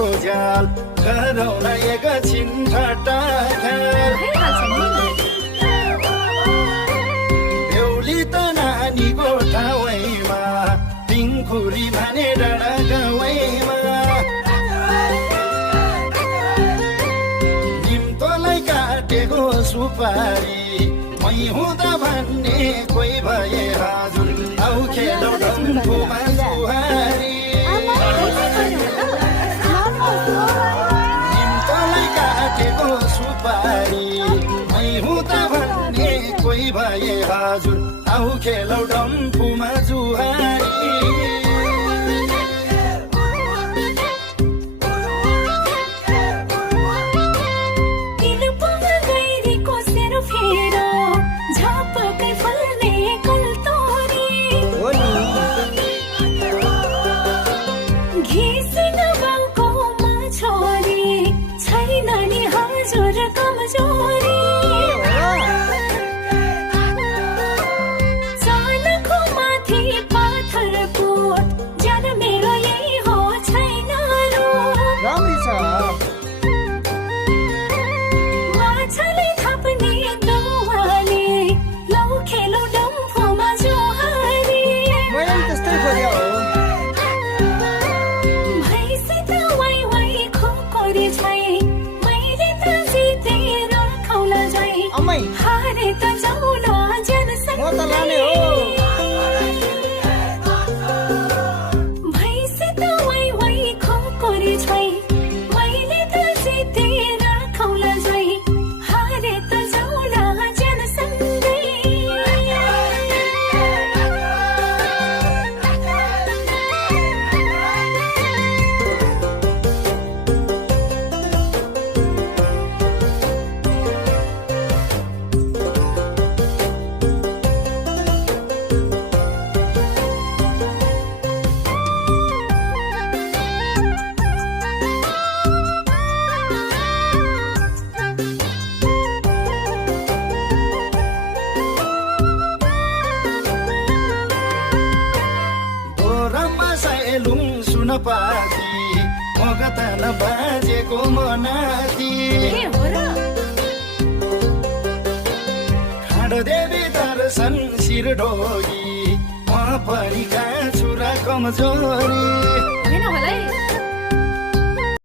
को झ्याल गरौँ न एकछिन ठट्टा ख्याल बेहुली त नानीको ठाउँमा टिङखुरी भने डाँडा गाउँमा निम्तोलाई काटेको सुपारी मै हुँदा भन्ने कोही भए हजुर आउ खेलौ डम्फुमा सुहारी निम्तोलाई काटेको सुपारी मै हुँदा भन्ने कोही भए हजुर आउ खेलौ डम्फुमा जुहारी पाती मगतन बाजेको मनाती खाँड देवी दर्शन शिरढोगी म पनि काँछु र कमजोरी